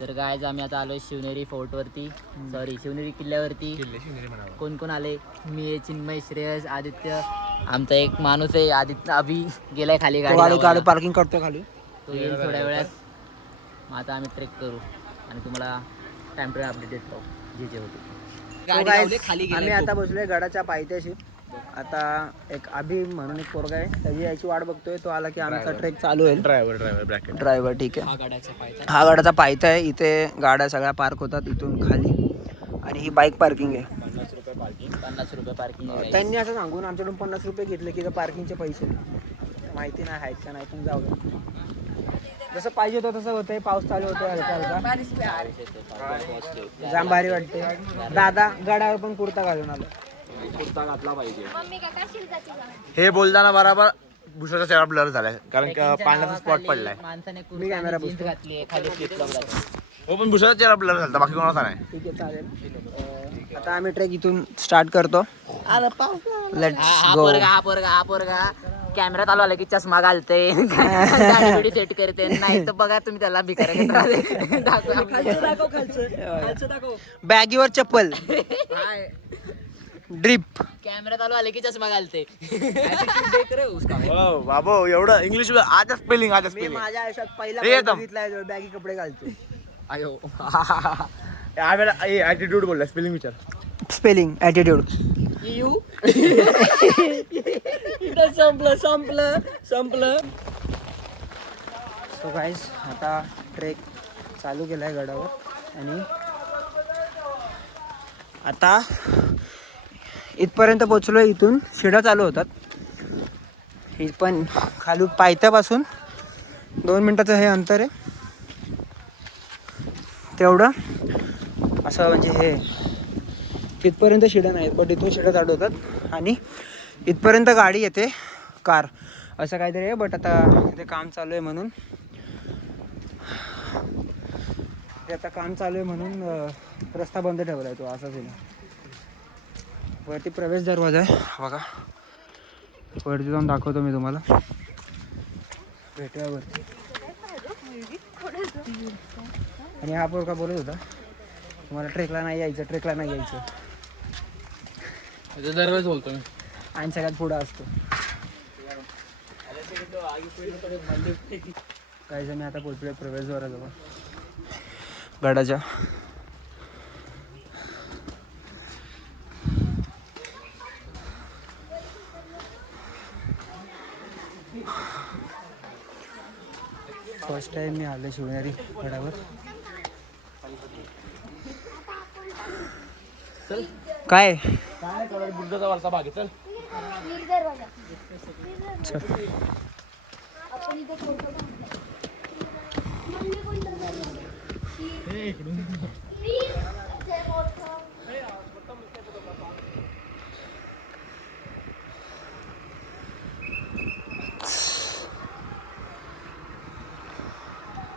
तर गायज आम्ही आता आलोय शिवनेरी फोर्ट वरती, सॉरी शिवनेरी किल्ल्यावरती. कोण कोण आले? मी, चिन्मय, श्रेयस, आदित्य, आमचा एक माणूस आहे आदित्य, अभि गेलाय खाली गाडी पार्किंग करतोय खाली. तो येईल थोड्या वेळात. मग आता आम्ही ट्रेक करू आणि तुम्हाला टाइम टू अपडेट देतो जे होते. आम्ही आता बसलोय गडाच्या पायथ्याशी. आता एक अभि म्हणून एक पोरगा आहे, त्याची याची वाट बघतोय. तो आला की आमचा ट्रेक चालू होईल. ड्रायव्हर ठीक आहे. हा गडाचा पायथा आहे. इथे गाड्या सगळ्या पार्क होतात इथून खाली. आणि ही बाईक पार्किंग आहे. 50 रुपये पार्किंग आहे. त्यांनी असं सांगून आमच्याकडून 50 रुपये घेतले की पार्किंगचे पैसे. माहिती नाही आहेत का नाही, पण जाऊ दे. जसं पाहिजे होतं तसं होतंय. पाऊस चालू होतोय हलका हलका. जाम भारी वाटते. दादा गडावर पण कुर्ता घालून आलो. कुर्ता घातला पाहिजे. हे बोलताना बरोबर भूषणाचा चेहरा ब्लर झालाय कारण की पाण्याचा स्पॉट पडलाय. माणसाने मी कॅमेरा जीन्स घातली आहे, खाली फ्लिप फ्लॉप घातली. हो पण भूषणाचा चेहरा ब्लर झाला, बाकी कोणाचा नाही. ठीक आहे चालेल. आता आम्ही ट्रेक इथून स्टार्ट करतो. लेट्स हा गो. पोरगा कॅमेरा चालू आला की चष्मा घालते, गाडी सेट करते. नाही तर बघा तुम्ही त्याला भिकाऱ्या बॅगीवर चप्पल. ड्रिप. कॅमेरा चालू आले की चष्मा घालते. हो बाबो एवढं इंग्लिश आज स्पेलिंग मी माझ्या आयुष्यात पहिला हे एकदम. बघितलाय बॅगी कपडे घालतो. अयो ऍटिट्यूड बोलला, स्पेलिंग विचार. Spelling attitude. संपलं. सो गाईस आता ट्रेक चालू केलाय गडावर आणि आता इथपर्यंत पोचलो. इथून शिड्या चालू होतात. ही पण खालून पायथ्यापासून 2 मिनिटाचं हे अंतर आहे. तेवढं असं म्हणजे हे तिथपर्यंत शिड्या नाहीत, पण इथून शिड्या चालू होतात आणि इथपर्यंत गाडी येते, कार असं काहीतरी आहे. बट आता इथे काम चालू आहे म्हणून रस्ता बंद ठेवला आहे तो असाच आहे. वरती प्रवेश दरवाजा आहे बघा. वरती जाऊन दाखवतो मी तुम्हाला. भेटूया वरती. आणि हा पोरका बोलत होता तुम्हाला ट्रेकला नाही यायचं. दरवेळेस बोलतो मी. आणि सगळ्यात पुढं असतो. काही जण आता पोचले प्रवेशद्वाराजवळ गडाच्या. फर्स्ट टाइम मी आलो शिवनेरी गडावर. काय बुद्धाचा वरचा भाग आहे, चल.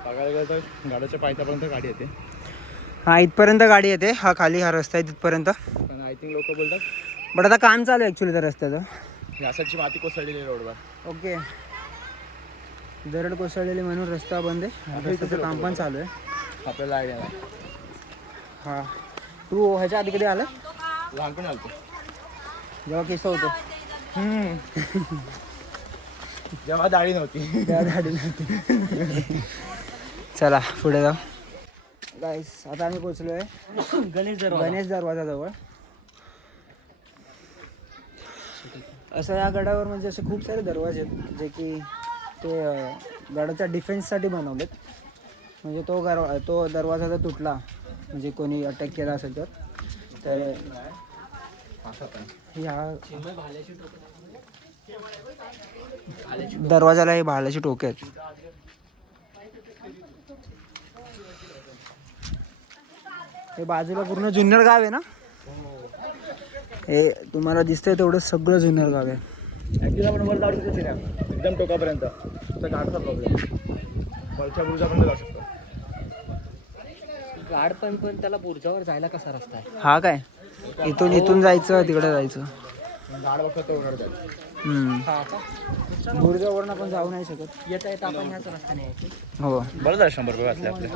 बघायला गेलं तर गाड्याच्या पायथ्यापर्यंत गाडी येते. हा इथपर्यंत गाडी येते. हा खाली हा रस्ता आहे तिथपर्यंत. पण आय थिंक लोक बोलतात बट आता काम चालू आहे ॲक्च्युली त्या रस्त्याचं. या साईडची माती कोसळलेली रोडवर. ओके. दरड कोसळलेली म्हणून रस्ता बंद आहे. रस्त्याचं काम पण चालू आहे. आपल्याला आयडिया नाही. हा तू ह्याच्या आधी कधी आला? लहानपणी आलतो जेव्हा केस होतो. जेव्हा दाढी नव्हती. त्या गाडी नव्हती. चला पुढे जाऊ. गाईस आता आम्ही पोचलो आहे गणेश दरवाजाजवळ. असं या गडावर म्हणजे असे खूप सारे दरवाजे आहेत जे की ते गडाच्या डिफेन्ससाठी बनवलेत. म्हणजे तो दरवाजा जर तुटला म्हणजे कोणी अटॅक केला असेल तर ह्या दरवाजाला हे भाल्याची टोके आहेत. हे बाजूला पूर्ण जुन्नर गाव आहे ना. हे तुम्हाला दिसतंय तेवढं सगळं जुन्नर गाव आहे. आपण वर जाऊ शकतो एकदम टोकापर्यंत. तर गाडचा प्रॉब्लेम वरच्या बुरुजापर्यंत जाऊ शकतो. गाड पण त्याला बुरजावर जायला कसा रस्ता आहे? हा काय इथून जायचं तिकडे जायचं. झाड बघतो तो होणार काय. गुरुजवरून आपण जाऊ नाही शकत. येता येता आपण ह्याच रस्त्याने यायचं. हो बरं झालं 100 रुपये वाचले आपले.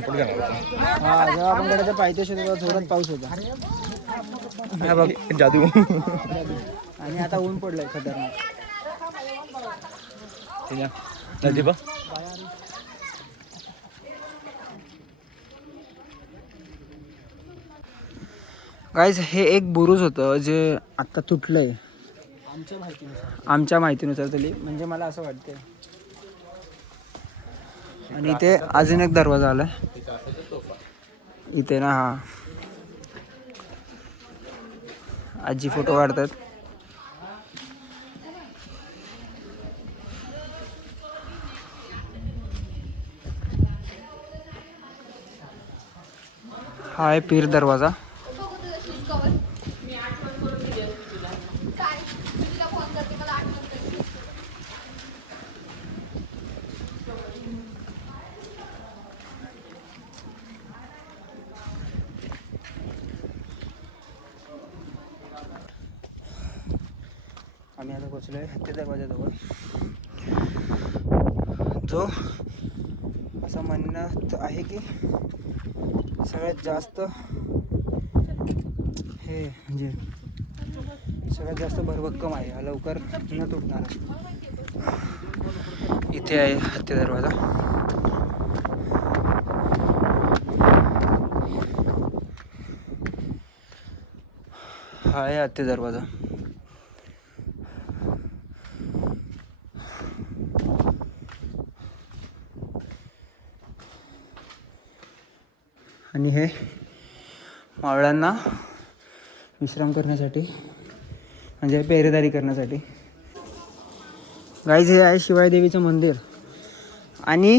पुढे जाणार आपण. हा जेव्हा आपण गडाच्या पायथ्याशी होतो तेव्हा जोरात पाऊस होता. हा बघ जादू. आणि आता ऊन पडलंय खतरनाक. नदी बघ. गाईज हे एक बुरुज होतं जे आत्ता तुटलंय आमच्या माहितीनुसार तरी, म्हणजे मला असं वाटतंय. आणि इथे अजून एक दरवाजा आलाय इथे ना. हा आजी फोटो काढतात. हा आहे पीर दरवाजा. आम्ही आता पोचलोय हत्ती दरवाजाजवळ, जो असं म्हणण्यात आहे की सगळ्यात जास्त हे म्हणजे सगळ्यात जास्त भरभक्कम आहे, हा लवकर न तुटणार. इथे आहे हत्ती दरवाजा. हा आहे हत्ती दरवाजा. आणि हे मावळ्यांना विश्राम करण्यासाठी म्हणजे पेरेदारी करण्यासाठी. गाईज हे आहे शिवाई देवीचं मंदिर. आणि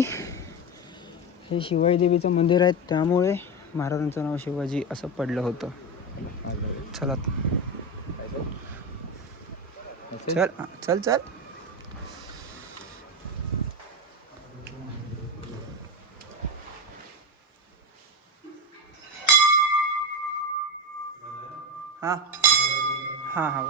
हे शिवाई देवीचं मंदिर आहे त्यामुळे महाराजांचं नाव शिवाजी असं पडलं होतं. चला चल चल चल. हां हां हां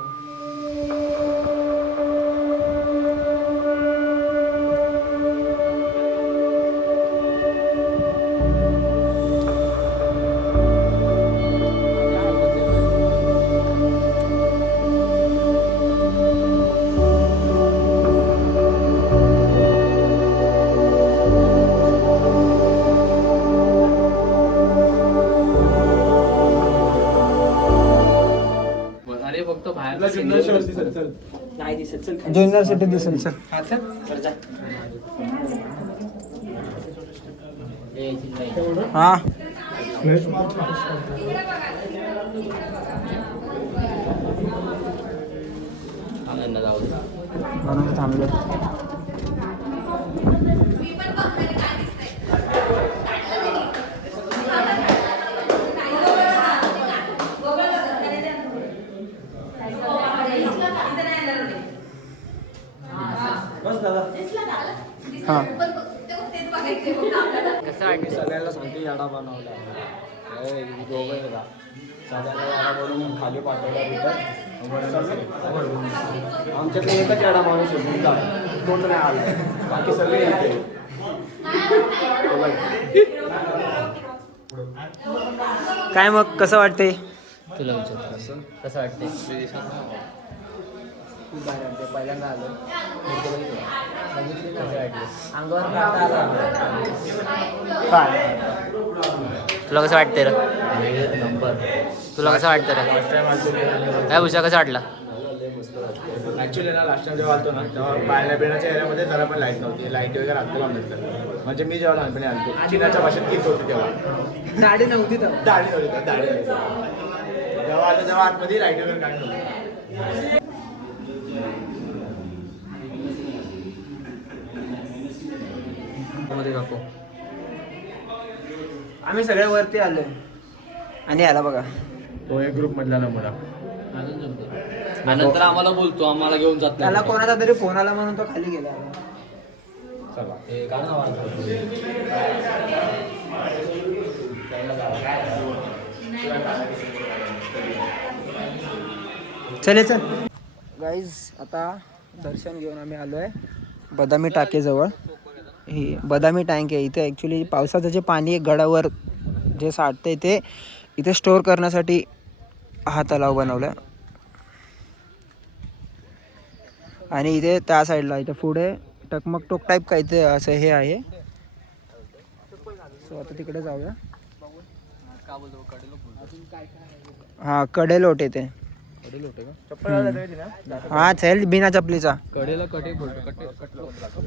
अरे फक्त बाहेर नाही दिसत. चल जुन्नर सिटी दिसेल. चल हां म्हणून थांबलो. हां कसं वाटतं? सगळ्यांना सांगते याडा बनवला. दोघं येतात. सगळ्यांना याडा बनवून खाली पाठवला रिटर्न. आमच्याकडे एकच याडा माणूस आहे, तोच नाही आला. बाकी सगळे येते. काय मग कसं वाटतंय? तुला विचार कसं वाटतंय? खूप भारी वाटते. पहिल्यांदा आलो बघितली कसं वाटलं? अंगावर काटा आला. तुला कसं वाटतंय रे? तुला कसं वाटतं रे? काय भुषा कसं वाटला? ॲक्च्युली ना लास्ट टाइम जेव्हा आलतो ना तेव्हा पाळण्या पिण्याच्या एरियामध्ये जरा पण लाईट नव्हती. लाईट वगैरे आत्ता नंतर म्हणजे मी जेव्हा लहानपणी आलतो चीनाच्या भाषेत कीच होती तेव्हा. दाढी नव्हती तर दाढी नव्हती जेव्हा आलं तेव्हा आतमध्ये लाईट वगैरे काय नव्हतं. आम्ही सगळ्या वरती आलोय. आणि आला बघा तो एक ग्रुप मधला नंबर नंतर आम्हाला बोलतो, आम्हाला घेऊन जात नाही. त्याला कोणाचा तरी फोन आला म्हणून तो खाली गेला. चला हे काय नाव आहे? चले चल गाईज, आता दर्शन घेऊन आम्ही आलो आहे बदामी टाकेजवळ. ही बदामी टँक आहे. इथे ॲक्च्युली पावसाचं जे पाणी आहे गडावर जे साठतंय ते इथे स्टोअर करण्यासाठी हा तलाव बनवला. आणि इथे त्या साईडला इथे पुढे टकमक टोक टाईप काय ते असं हे आहे. सो आता तिकडे जाऊया. हा कडेलोट येते. हा चल बिना चपलीचा. कडेला कटे बोलतो.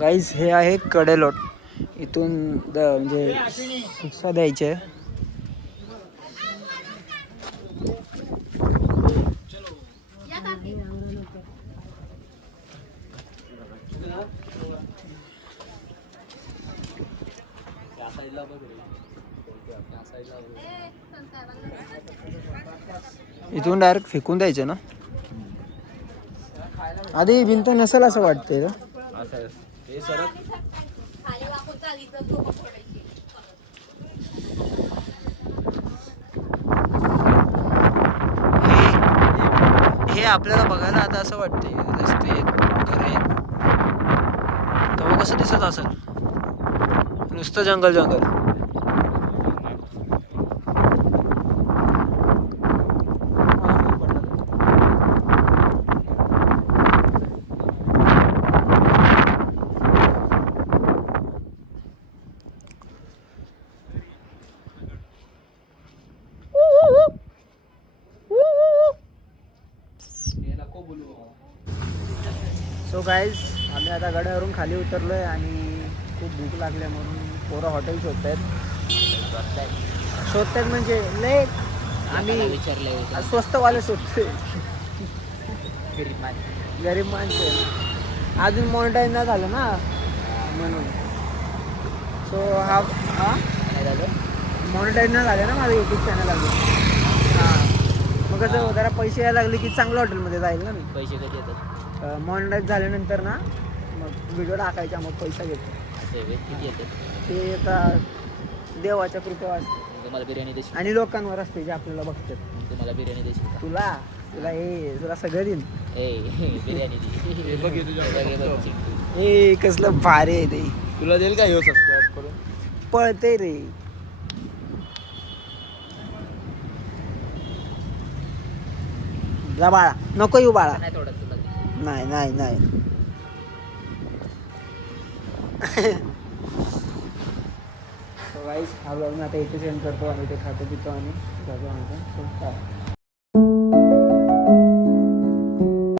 गाईज हे आहे कडेलोट. इथून म्हणजे शिक्षा द्यायची आहे. इथून डायरेक्ट फेकून द्यायचे ना. आधी भिंत नसेल असं वाटतंय ना. हे सरक हे आपल्याला बघायला आता असं वाटतंय रस्ते घरे तेव्हा कसं दिसत असेल. नुसतं जंगल जंगल. सो गाईज, आम्ही आता गडावरून खाली उतरलो आहे आणि खूप भूक लागली म्हणून पोरं हॉटेल शोधत आहेत म्हणजे लय आम्ही विचारलंय स्वस्तवाले शोधतोय. गरीब माणसं अजून मॉनिटाईज नाही झालं ना म्हणून. सो हा मॉनिटाईज नाही झालं ना माझं यूट्यूब चॅनल अजून. हां मग कसं जरा पैसे यायला लागले की चांगलं हॉटेलमध्ये जाईल ना मी. पैसे कधी येतात? मॉनिटाईज झाल्यानंतर ना मग व्हिडिओ टाकायचा मग पैसा घेतो. असे किती येतात? ते आता देवाच्या कृपेवर असते तुम्हाला बिर्याणी देशील? आणि लोकांवर असते जे आपल्याला बघतात. तुम्हाला बिर्याणी देशील का? तुला सगळं देईन. बिर्याणी दे. बघ तुझ्या ए कसलं भारी आहे ते. तुला देईल का ह्यो सबस्क्राईब करून? पळते रे. जा बाळा, नको येऊ बाळा. नाही थोडं तुला दे. नाही सो गाईस, हा ब्लॉग मी आता इथे सेंड करतो आणि ते खातो पितो आणि जातो आमचा.